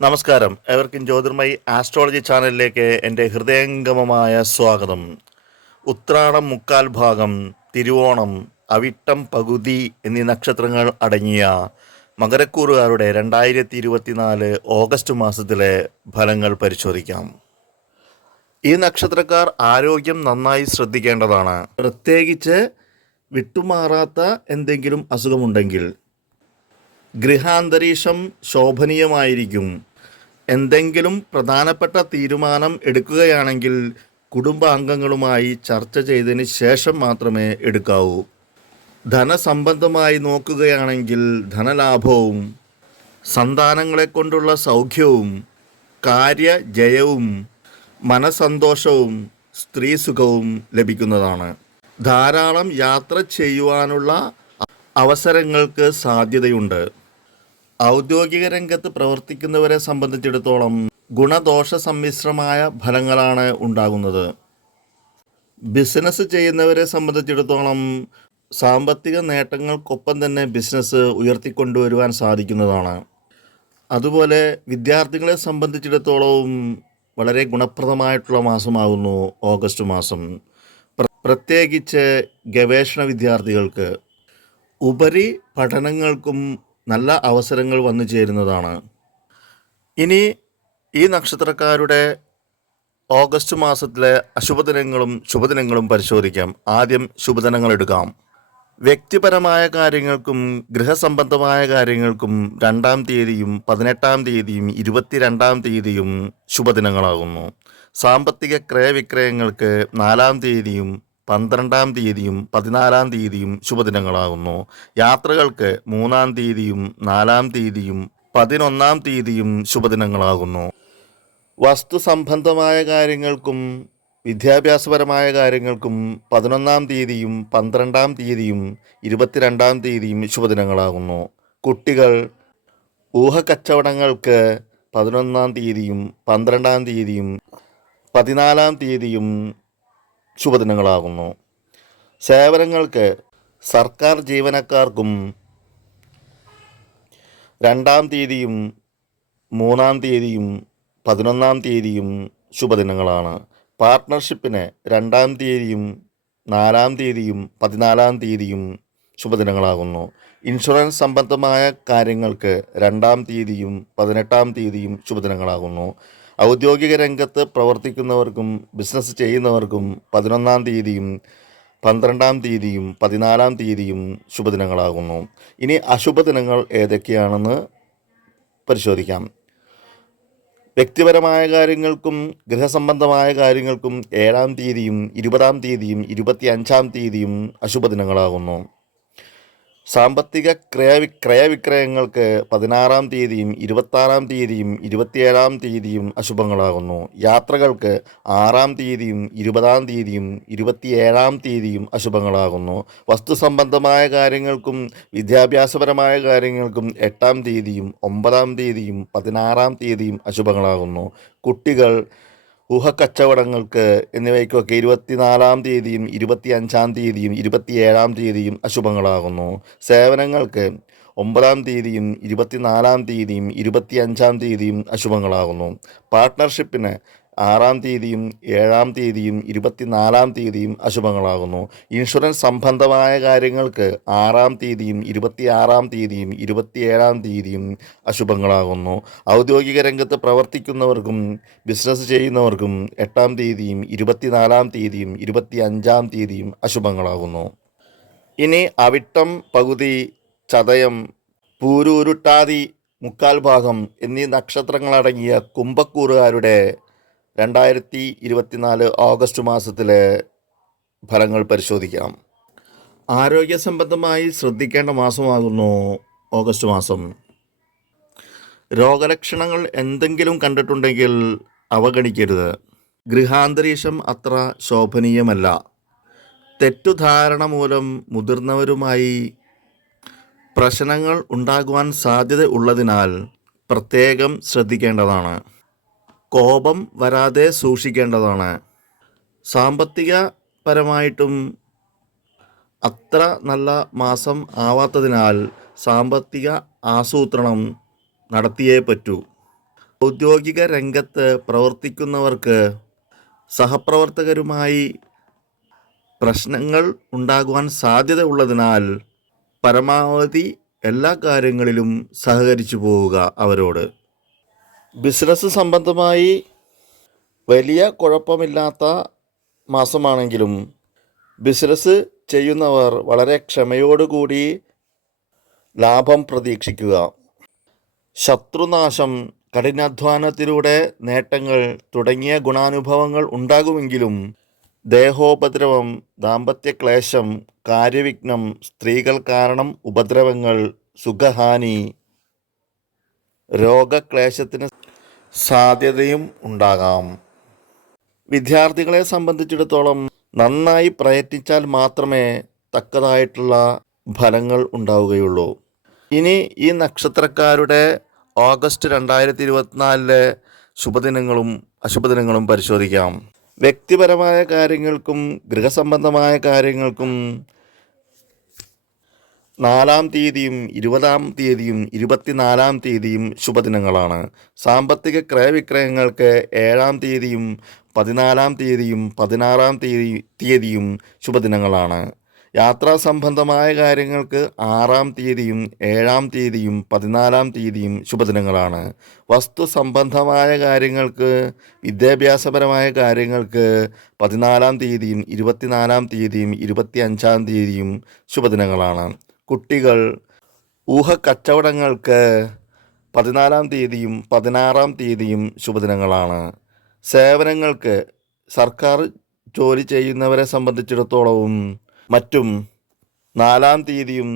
നമസ്കാരം, എവർക്കും ജ്യോതിർമയി ആസ്ട്രോളജി ചാനലിലേക്ക് എൻ്റെ ഹൃദയംഗമമായ സ്വാഗതം. ഉത്രാടം മുക്കാൽ ഭാഗം, തിരുവോണം, അവിട്ടം പകുതി എന്നീ നക്ഷത്രങ്ങൾ അടങ്ങിയ മകരക്കൂറുകാരുടെ 2024 ഓഗസ്റ്റ് മാസത്തിലെ ഫലങ്ങൾ പരിശോധിക്കാം. ഈ നക്ഷത്രക്കാർ ആരോഗ്യം നന്നായി ശ്രദ്ധിക്കേണ്ടതാണ്. പ്രത്യേകിച്ച് വിട്ടുമാറാത്ത എന്തെങ്കിലും അസുഖമുണ്ടെങ്കിൽ. ഗൃഹാന്തരീക്ഷം ശോഭനീയമായിരിക്കും. എന്തെങ്കിലും പ്രധാനപ്പെട്ട തീരുമാനം എടുക്കുകയാണെങ്കിൽ കുടുംബാംഗങ്ങളുമായി ചർച്ച ചെയ്തതിന് ശേഷം മാത്രമേ എടുക്കാവൂ. ധനസംബന്ധമായി നോക്കുകയാണെങ്കിൽ ധനലാഭവും സന്താനങ്ങളെ കൊണ്ടുള്ള സൗഖ്യവും കാര്യജയവും മനസന്തോഷവും സ്ത്രീസുഖവും ലഭിക്കുന്നതാണ്. ധാരാളം യാത്ര ചെയ്യുവാനുള്ള അവസരങ്ങൾക്ക് സാധ്യതയുണ്ട്. ഔദ്യോഗിക രംഗത്ത് പ്രവർത്തിക്കുന്നവരെ സംബന്ധിച്ചിടത്തോളം ഗുണദോഷ സമ്മിശ്രമായ ഫലങ്ങളാണ് ഉണ്ടാകുന്നത്. ബിസിനസ് ചെയ്യുന്നവരെ സംബന്ധിച്ചിടത്തോളം സാമ്പത്തിക നേട്ടങ്ങൾക്കൊപ്പം തന്നെ ബിസിനസ് ഉയർത്തിക്കൊണ്ടുവരുവാൻ സാധിക്കുന്നതാണ്. അതുപോലെ വിദ്യാർത്ഥികളെ സംബന്ധിച്ചിടത്തോളം വളരെ ഗുണപ്രദമായിട്ടുള്ള മാസമാകുന്നു ഓഗസ്റ്റ് മാസം. പ്രത്യേകിച്ച് ഗവേഷണ വിദ്യാർത്ഥികൾക്ക് ഉപരി പഠനങ്ങൾക്കും നല്ല അവസരങ്ങൾ വന്നു ചേരുന്നതാണ്. ഇനി ഈ നക്ഷത്രക്കാരുടെ ഓഗസ്റ്റ് മാസത്തിലെ അശുഭദിനങ്ങളും ശുഭദിനങ്ങളും പരിശോധിക്കാം. ആദ്യം ശുഭദിനങ്ങൾ എടുക്കാം. വ്യക്തിപരമായ കാര്യങ്ങൾക്കും ഗൃഹസംബന്ധമായ കാര്യങ്ങൾക്കും 2-ാം തീയതിയും 18-ാം തീയതിയും 22-ാം തീയതിയും ശുഭദിനങ്ങളാകുന്നു. സാമ്പത്തിക ക്രയവിക്രയങ്ങൾക്ക് 4-ാം തീയതിയും 12-ാം തീയതിയും 14-ാം തീയതിയും ശുഭദിനങ്ങളാകുന്നു. യാത്രകൾക്ക് 3-ാം തീയതിയും 4-ാം തീയതിയും 11-ാം തീയതിയും ശുഭദിനങ്ങളാകുന്നു. വസ്തു സംബന്ധമായ കാര്യങ്ങൾക്കും വിദ്യാഭ്യാസപരമായ കാര്യങ്ങൾക്കും 11-ാം തീയതിയും 12-ാം തീയതിയും 22-ാം തീയതിയും ശുഭദിനങ്ങളാകുന്നു. കുട്ടികൾ ഊഹക്കച്ചവടങ്ങൾക്ക് 11-ാം തീയതിയും 12-ാം തീയതിയും 14-ാം തീയതിയും ശുഭദിനങ്ങളാകുന്നു. സേവനങ്ങൾക്ക് സർക്കാർ ജീവനക്കാർക്കും 2-ാം തീയതിയും 3-ാം തീയതിയും 11-ാം തീയതിയും ശുഭദിനങ്ങളാണ്. പാർട്ട്ണർഷിപ്പിന് 2-ാം തീയതിയും 4-ാം തീയതിയും 14-ാം തീയതിയും ശുഭദിനങ്ങളാകുന്നു. ഇൻഷുറൻസ് സംബന്ധമായ കാര്യങ്ങൾക്ക് 2-ാം തീയതിയും 18-ാം തീയതിയും ശുഭദിനങ്ങളാകുന്നു. ഔദ്യോഗിക രംഗത്ത് പ്രവർത്തിക്കുന്നവർക്കും ബിസിനസ് ചെയ്യുന്നവർക്കും 11-ാം തീയതിയും 12-ാം തീയതിയും 14-ാം തീയതിയും ശുഭദിനങ്ങളാകുന്നു. ഇനി അശുഭദിനങ്ങൾ ഏതൊക്കെയാണെന്ന് പരിശോധിക്കാം. വ്യക്തിപരമായ കാര്യങ്ങൾക്കും ഗൃഹസംബന്ധമായ കാര്യങ്ങൾക്കും 7-ാം തീയതിയും 20-ാം തീയതിയും 25-ാം തീയതിയും അശുഭദിനങ്ങളാകുന്നു. സാമ്പത്തിക ക്രയവിക്രയങ്ങൾക്ക് 16-ാം തീയതിയും 26-ാം തീയതിയും 27-ാം തീയതിയും അശുഭങ്ങളാകുന്നു. യാത്രകൾക്ക് 6-ാം തീയതിയും 20-ാം തീയതിയും 27-ാം തീയതിയും അശുഭങ്ങളാകുന്നു. വസ്തു സംബന്ധമായ കാര്യങ്ങൾക്കും വിദ്യാഭ്യാസപരമായ കാര്യങ്ങൾക്കും 8-ാം തീയതിയും 9-ാം തീയതിയും 16-ാം തീയതിയും അശുഭങ്ങളാകുന്നു. കുട്ടികൾ ഊഹക്കച്ചവടങ്ങൾക്ക് എന്നിവയ്ക്കൊക്കെ 24-ാം തീയതിയും 25-ാം തീയതിയും 27-ാം തീയതിയും അശുഭങ്ങളാകുന്നു. സേവനങ്ങൾക്ക് 9-ാം തീയതിയും 24-ാം തീയതിയും 25-ാം തീയതിയും അശുഭങ്ങളാകുന്നു. പാർട്ട്ണർഷിപ്പിന് 6-ാം തീയതിയും 7-ാം തീയതിയും 24-ാം തീയതിയും അശുഭങ്ങളാകുന്നു. ഇൻഷുറൻസ് സംബന്ധമായ കാര്യങ്ങൾക്ക് 6-ാം തീയതിയും 26-ാം തീയതിയും 27-ാം തീയതിയും അശുഭങ്ങളാകുന്നു. ഔദ്യോഗിക രംഗത്ത് പ്രവർത്തിക്കുന്നവർക്കും ബിസിനസ് ചെയ്യുന്നവർക്കും 8-ാം തീയതിയും 24-ാം തീയതിയും 25-ാം തീയതിയും അശുഭങ്ങളാകുന്നു. ഇനി അവിട്ടം പകുതി, ചതയം, പൂരൂരുട്ടാതി മുക്കാൽ ഭാഗം എന്നീ നക്ഷത്രങ്ങളടങ്ങിയ കുംഭക്കൂറുകാരുടെ 2024 ഓഗസ്റ്റ് മാസത്തിലെ ഫലങ്ങൾ പരിശോധിക്കാം. ആരോഗ്യ സംബന്ധമായി ശ്രദ്ധിക്കേണ്ട മാസമാകുന്നു ഓഗസ്റ്റ് മാസം. രോഗലക്ഷണങ്ങൾ എന്തെങ്കിലും കണ്ടിട്ടുണ്ടെങ്കിൽ അവഗണിക്കരുത്. ഗൃഹാന്തരീക്ഷം അത്ര ശോഭനീയമല്ല. തെറ്റുധാരണ മൂലം മുതിർന്നവരുമായി പ്രശ്നങ്ങൾ ഉണ്ടാകുവാൻ സാധ്യത ഉള്ളതിനാൽ പ്രത്യേകം ശ്രദ്ധിക്കേണ്ടതാണ്. കോപം വരാതെ സൂക്ഷിക്കേണ്ടതാണ്. സാമ്പത്തികപരമായിട്ടും അത്ര നല്ല മാസം ആവാത്തതിനാൽ സാമ്പത്തിക ആസൂത്രണം നടത്തിയേ പറ്റൂ. ഔദ്യോഗിക രംഗത്ത് പ്രവർത്തിക്കുന്നവർക്ക് സഹപ്രവർത്തകരുമായി പ്രശ്നങ്ങൾ ഉണ്ടാകുവാൻ സാധ്യത ഉള്ളതിനാൽ പരമാവധി എല്ലാ കാര്യങ്ങളിലും സഹകരിച്ചു പോവുക അവരോട്. ബിസിനസ് സംബന്ധമായി വലിയ കുഴപ്പമില്ലാത്ത മാസമാണെങ്കിലും ബിസിനസ് ചെയ്യുന്നവർ വളരെ ക്ഷമയോടുകൂടി ലാഭം പ്രതീക്ഷിക്കുക. ശത്രുനാശം, കഠിനാധ്വാനത്തിലൂടെ നേട്ടങ്ങൾ തുടങ്ങിയ ഗുണാനുഭവങ്ങൾ ഉണ്ടാകുമെങ്കിലും ദേഹോപദ്രവം, ദാമ്പത്യക്ലേശം, കാര്യവിഘ്നം, സ്ത്രീകൾ കാരണം ഉപദ്രവങ്ങൾ, സുഖഹാനി, രോഗക്ലേശത്തിന് സാധ്യതയും ഉണ്ടാകാം. വിദ്യാർത്ഥികളെ സംബന്ധിച്ചിടത്തോളം നന്നായി പ്രയത്നിച്ചാൽ മാത്രമേ തക്കതായിട്ടുള്ള ഫലങ്ങൾ ഉണ്ടാവുകയുള്ളൂ. ഇനി ഈ നക്ഷത്രക്കാരുടെ ഓഗസ്റ്റ് 2024 ശുഭദിനങ്ങളും അശുഭദിനങ്ങളും പരിശോധിക്കാം. വ്യക്തിപരമായ കാര്യങ്ങൾക്കും ഗൃഹസംബന്ധമായ കാര്യങ്ങൾക്കും 4-ാം തീയതിയും 20-ാം തീയതിയും 24-ാം തീയതിയും ശുഭദിനങ്ങളാണ്. സാമ്പത്തിക ക്രയവിക്രയങ്ങൾക്ക് 7-ാം തീയതിയും 14-ാം തീയതിയും 16-ാം തീയതിയും ശുഭദിനങ്ങളാണ്. യാത്രാ സംബന്ധമായ കാര്യങ്ങൾക്ക് 6-ാം തീയതിയും 7-ാം തീയതിയും 14-ാം തീയതിയും ശുഭദിനങ്ങളാണ്. വസ്തു സംബന്ധമായ കാര്യങ്ങൾക്ക്, വിദ്യാഭ്യാസപരമായ കാര്യങ്ങൾക്ക് 14-ാം തീയതിയും 24-ാം തീയതിയും 25-ാം തീയതിയും ശുഭദിനങ്ങളാണ്. കുട്ടികൾ, ഊഹക്കച്ചവടങ്ങൾക്ക് 14-ാം തീയതിയും 16-ാം തീയതിയും ശുഭദിനങ്ങളാണ്. സേവനങ്ങൾക്ക്, സർക്കാർ ജോലി ചെയ്യുന്നവരെ സംബന്ധിച്ചിടത്തോളവും മറ്റും 4-ാം തീയതിയും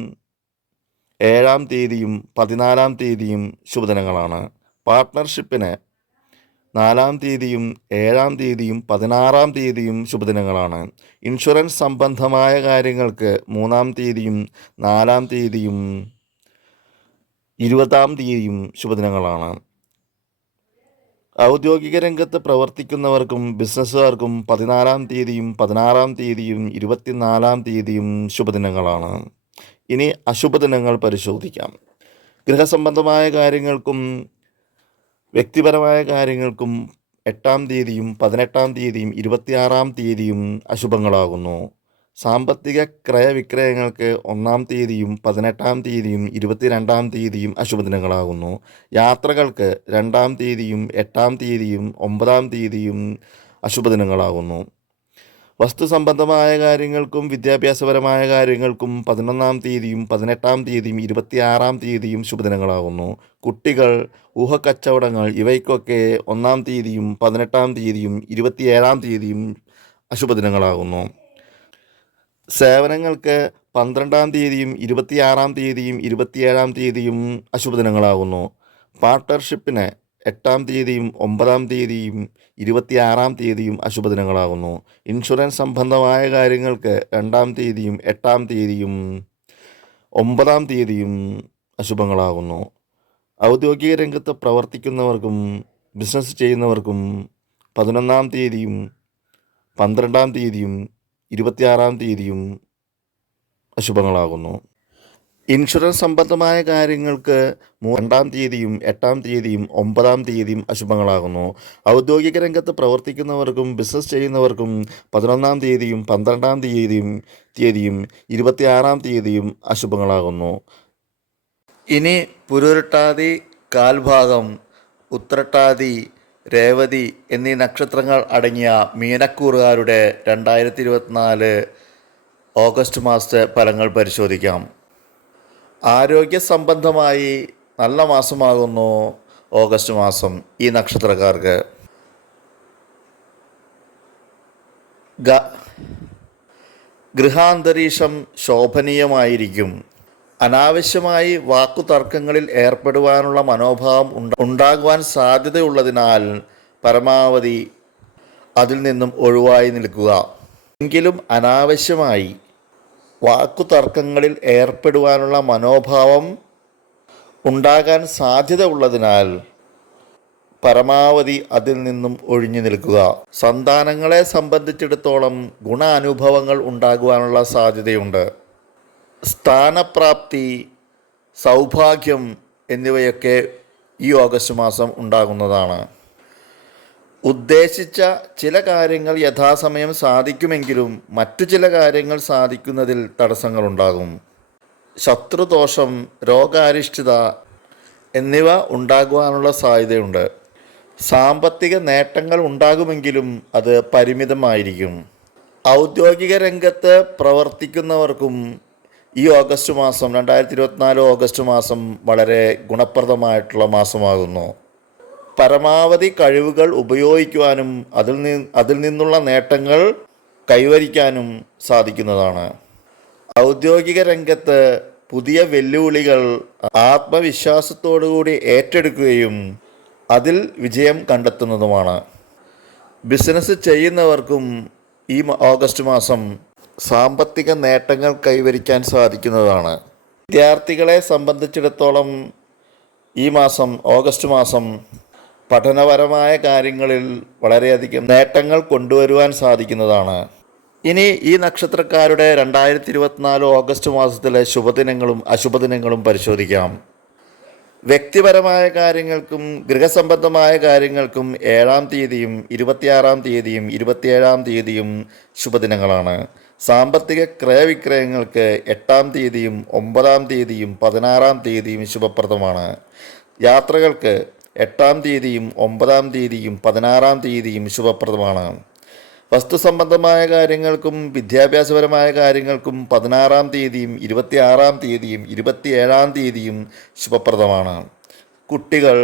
7-ാം തീയതിയും 14-ാം തീയതിയും ശുഭദിനങ്ങളാണ്. പാർട്ട്ണർഷിപ്പിന് 4-ാം തീയതിയും 7-ാം തീയതിയും 16-ാം തീയതിയും ശുഭദിനങ്ങളാണ്. ഇൻഷുറൻസ് സംബന്ധമായ കാര്യങ്ങൾക്ക് 3-ാം തീയതിയും 4-ാം തീയതിയും 20-ാം തീയതിയും ശുഭദിനങ്ങളാണ്. ഔദ്യോഗിക രംഗത്ത് പ്രവർത്തിക്കുന്നവർക്കും ബിസിനസ്സുകാർക്കും 14-ാം തീയതിയും 16-ാം തീയതിയും 24-ാം തീയതിയും ശുഭദിനങ്ങളാണ്. ഇനി അശുഭദിനങ്ങൾ പരിശോധിക്കാം. ഗൃഹസംബന്ധമായ കാര്യങ്ങൾക്കും വ്യക്തിപരമായ കാര്യങ്ങൾക്കും 8-ാം തീയതിയും 18-ാം തീയതിയും 26-ാം തീയതിയും അശുഭങ്ങളാകുന്നു. സാമ്പത്തിക ക്രയവിക്രയങ്ങൾക്ക് 1-ാം തീയതിയും 18-ാം തീയതിയും 22-ാം തീയതിയും അശുഭദിനങ്ങളാകുന്നു. യാത്രകൾക്ക് 2-ാം തീയതിയും 8-ാം തീയതിയും 9-ാം തീയതിയും അശുഭദിനങ്ങളാകുന്നു. വസ്തു സംബന്ധമായ കാര്യങ്ങൾക്കും വിദ്യാഭ്യാസപരമായ കാര്യങ്ങൾക്കും 11-ാം തീയതിയും 18-ാം തീയതിയും 26-ാം തീയതിയും ശുഭദിനങ്ങളാകുന്നു. കുട്ടികൾ, ഊഹക്കച്ചവടങ്ങൾ ഇവയ്ക്കൊക്കെ 1-ാം തീയതിയും 18-ാം തീയതിയും 27-ാം തീയതിയും അശുഭദിനങ്ങളാകുന്നു. സേവനങ്ങൾക്ക് 12-ാം തീയതിയും 26-ാം തീയതിയും 27-ാം തീയതിയും അശുഭദിനങ്ങളാകുന്നു. പാർട്ട്ണർഷിപ്പിന് 8-ാം തീയതിയും 9-ാം തീയതിയും 26-ാം തീയതിയും അശുഭദിനങ്ങളാകുന്നു. ഇൻഷുറൻസ് സംബന്ധമായ കാര്യങ്ങൾക്ക് 2-ാം തീയതിയും 8-ാം തീയതിയും 9-ാം തീയതിയും അശുഭങ്ങളാകുന്നു. ഔദ്യോഗിക രംഗത്ത് പ്രവർത്തിക്കുന്നവർക്കും ബിസിനസ് ചെയ്യുന്നവർക്കും 11-ാം തീയതിയും 12-ാം തീയതിയും 26-ാം തീയതിയും അശുഭങ്ങളാകുന്നു. ഇൻഷുറൻസ് സംബന്ധമായ കാര്യങ്ങൾക്ക് 2-ാം തീയതിയും 8-ാം തീയതിയും 9-ാം തീയതിയും അശുഭങ്ങളാകുന്നു. ഔദ്യോഗിക രംഗത്ത് പ്രവർത്തിക്കുന്നവർക്കും ബിസിനസ് ചെയ്യുന്നവർക്കും 11-ാം തീയതിയും 12-ാം തീയതിയും 26-ാം തീയതിയും അശുഭങ്ങളാകുന്നു. ഇനി പുരുരുട്ടാതി, കാൽഭാഗം, ഉത്രട്ടാതി, രേവതി എന്നീ നക്ഷത്രങ്ങൾ അടങ്ങിയ മീനക്കൂറുകാരുടെ 2024 ഓഗസ്റ്റ് മാസത്തെ ഫലങ്ങൾ പരിശോധിക്കാം. ആരോഗ്യ സംബന്ധമായി നല്ല മാസമാകുന്നു ഓഗസ്റ്റ് മാസം ഈ നക്ഷത്രക്കാർക്ക്. ഗൃഹാന്തരീക്ഷം ശോഭനീയമായിരിക്കും. അനാവശ്യമായി വാക്കുതർക്കങ്ങളിൽ ഏർപ്പെടുവാനുള്ള മനോഭാവം ഉണ്ടാകുവാൻ സാധ്യതയുള്ളതിനാൽ പരമാവധി അതിൽ നിന്നും ഒഴിവായി നിൽക്കുക. എങ്കിലും അനാവശ്യമായി വാക്കുതർക്കങ്ങളിൽ ഏർപ്പെടുവാനുള്ള മനോഭാവം ഉണ്ടാകാൻ സാധ്യത ഉള്ളതിനാൽ പരമാവധി അതിൽ നിന്നും ഒഴിഞ്ഞു നിൽക്കുക. സന്താനങ്ങളെ സംബന്ധിച്ചിടത്തോളം ഗുണാനുഭവങ്ങൾ ഉണ്ടാകുവാനുള്ള സാധ്യതയുണ്ട്. സ്ഥാനപ്രാപ്തി, സൗഭാഗ്യം എന്നിവയൊക്കെ ഈ ഓഗസ്റ്റ് മാസം ഉണ്ടാകുന്നതാണ്. ഉദ്ദേശിച്ച ചില കാര്യങ്ങൾ യഥാസമയം സാധിക്കുമെങ്കിലും മറ്റു ചില കാര്യങ്ങൾ സാധിക്കുന്നതിൽ തടസ്സങ്ങളുണ്ടാകും. ശത്രുദോഷം, രോഗാരിഷ്ഠിത എന്നിവ ഉണ്ടാകുവാനുള്ള സാധ്യതയുണ്ട്. സാമ്പത്തിക നേട്ടങ്ങൾ ഉണ്ടാകുമെങ്കിലും അത് പരിമിതമായിരിക്കും. ഔദ്യോഗിക രംഗത്ത് പ്രവർത്തിക്കുന്നവർക്കും ഈ ഓഗസ്റ്റ് മാസം 2024 ഓഗസ്റ്റ് മാസം വളരെ ഗുണപ്രദമായിട്ടുള്ള മാസമാകുന്നു. പരമാവധി കഴിവുകൾ ഉപയോഗിക്കുവാനും അതിൽ നിന്നുള്ള നേട്ടങ്ങൾ കൈവരിക്കാനും സാധിക്കുന്നതാണ്. ഔദ്യോഗിക രംഗത്ത് പുതിയ വെല്ലുവിളികൾ ആത്മവിശ്വാസത്തോടുകൂടി ഏറ്റെടുക്കുകയും അതിൽ വിജയം കണ്ടെത്തുന്നതുമാണ്. ബിസിനസ് ചെയ്യുന്നവർക്കും ഈ ഓഗസ്റ്റ് മാസം സാമ്പത്തിക നേട്ടങ്ങൾ കൈവരിക്കാൻ സാധിക്കുന്നതാണ്. വിദ്യാർത്ഥികളെ സംബന്ധിച്ചിടത്തോളം ഈ മാസം ഓഗസ്റ്റ് മാസം പഠനപരമായ കാര്യങ്ങളിൽ വളരെയധികം നേട്ടങ്ങൾ കൊണ്ടുവരുവാൻ സാധിക്കുന്നതാണ്. ഇനി ഈ നക്ഷത്രക്കാരുടെ 2024 ഓഗസ്റ്റ് മാസത്തിലെ ശുഭദിനങ്ങളും അശുഭദിനങ്ങളും പരിശോധിക്കാം. വ്യക്തിപരമായ കാര്യങ്ങൾക്കും ഗൃഹസംബന്ധമായ കാര്യങ്ങൾക്കും 7-ാം തീയതിയും 26-ാം തീയതിയും 27-ാം തീയതിയും ശുഭദിനങ്ങളാണ്. സാമ്പത്തിക ക്രയവിക്രയങ്ങൾക്ക് 8-ാം തീയതിയും 9-ാം തീയതിയും 16-ാം തീയതിയും ശുഭപ്രദമാണ്. യാത്രകൾക്ക് 8-ാം തീയതിയും 9-ാം തീയതിയും 16-ാം തീയതിയും ശുഭപ്രദമാണ്. വസ്തുസംബന്ധമായ കാര്യങ്ങൾക്കും വിദ്യാഭ്യാസപരമായ കാര്യങ്ങൾക്കും 16-ാം തീയതിയും 26-ാം തീയതിയും 27-ാം തീയതിയും ശുഭപ്രദമാണ്. കുട്ടികൾ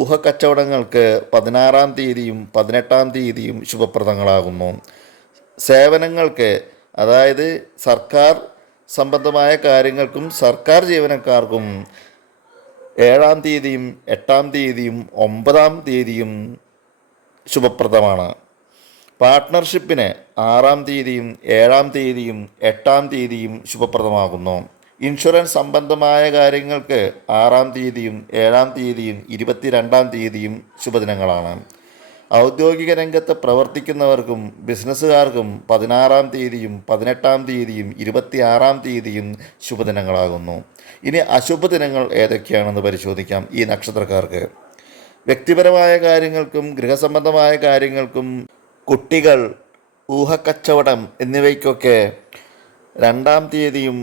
ഊഹക്കച്ചവടങ്ങൾക്ക് 16-ാം തീയതിയും 18-ാം തീയതിയും ശുഭപ്രദങ്ങളാകുന്നു. സേവനങ്ങൾക്ക്, അതായത് സർക്കാർ സംബന്ധമായ കാര്യങ്ങൾക്കും സർക്കാർ ജീവനക്കാർക്കും 7-ാം തീയതിയും 8-ാം തീയതിയും 9-ാം തീയതിയും ശുഭപ്രദമാണ്. പാർട്ട്ണർഷിപ്പിന് 6-ാം തീയതിയും 7-ാം തീയതിയും 8-ാം തീയതിയും ശുഭപ്രദമാകുന്നു. ഇൻഷുറൻസ് സംബന്ധമായ കാര്യങ്ങൾക്ക് 6-ാം തീയതിയും 7-ാം തീയതിയും 22-ാം തീയതിയും ശുഭദിനങ്ങളാണ്. ഔദ്യോഗിക രംഗത്ത് പ്രവർത്തിക്കുന്നവർക്കും ബിസിനസ്സുകാർക്കും 16-ാം തീയതിയും 18-ാം തീയതിയും 26-ാം തീയതിയും ശുഭദിനങ്ങളാകുന്നു. ഇനി അശുഭദിനങ്ങൾ ഏതൊക്കെയാണെന്ന് പരിശോധിക്കാം. ഈ നക്ഷത്രക്കാർക്ക് വ്യക്തിപരമായ കാര്യങ്ങൾക്കും ഗൃഹസംബന്ധമായ കാര്യങ്ങൾക്കും കുട്ടികൾ, ഊഹക്കച്ചവടം എന്നിവയ്ക്കൊക്കെ 2-ാം തീയതിയും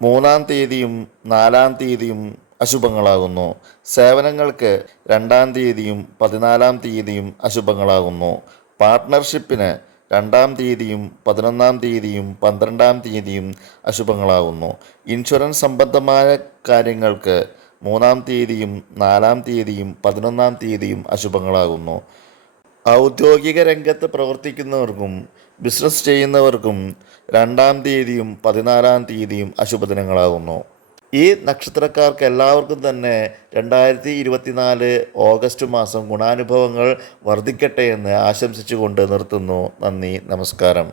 3-ാം തീയതിയും 4-ാം തീയതിയും അശുഭങ്ങളാകുന്നു. സേവനങ്ങൾക്ക് 2-ാം തീയതിയും 14-ാം തീയതിയും അശുഭങ്ങളാകുന്നു. പാർട്ട്ണർഷിപ്പിന് 2-ാം തീയതിയും 11-ാം തീയതിയും 12-ാം തീയതിയും അശുഭങ്ങളാകുന്നു. ഇൻഷുറൻസ് സംബന്ധമായ കാര്യങ്ങൾക്ക് 3-ാം തീയതിയും 4-ാം തീയതിയും 11-ാം തീയതിയും അശുഭങ്ങളാകുന്നു. ഔദ്യോഗിക രംഗത്ത് പ്രവർത്തിക്കുന്നവർക്കും ബിസിനസ് ചെയ്യുന്നവർക്കും 2-ാം തീയതിയും 14-ാം തീയതിയും അശുഭദിനങ്ങളാകുന്നു. ഈ നക്ഷത്രക്കാർക്ക് എല്ലാവർക്കും തന്നെ 2024 ഓഗസ്റ്റ് മാസം ഗുണാനുഭവങ്ങൾ വർദ്ധിക്കട്ടെ എന്ന് ആശംസിച്ചുകൊണ്ട് നിർത്തുന്നു. നന്ദി, നമസ്കാരം.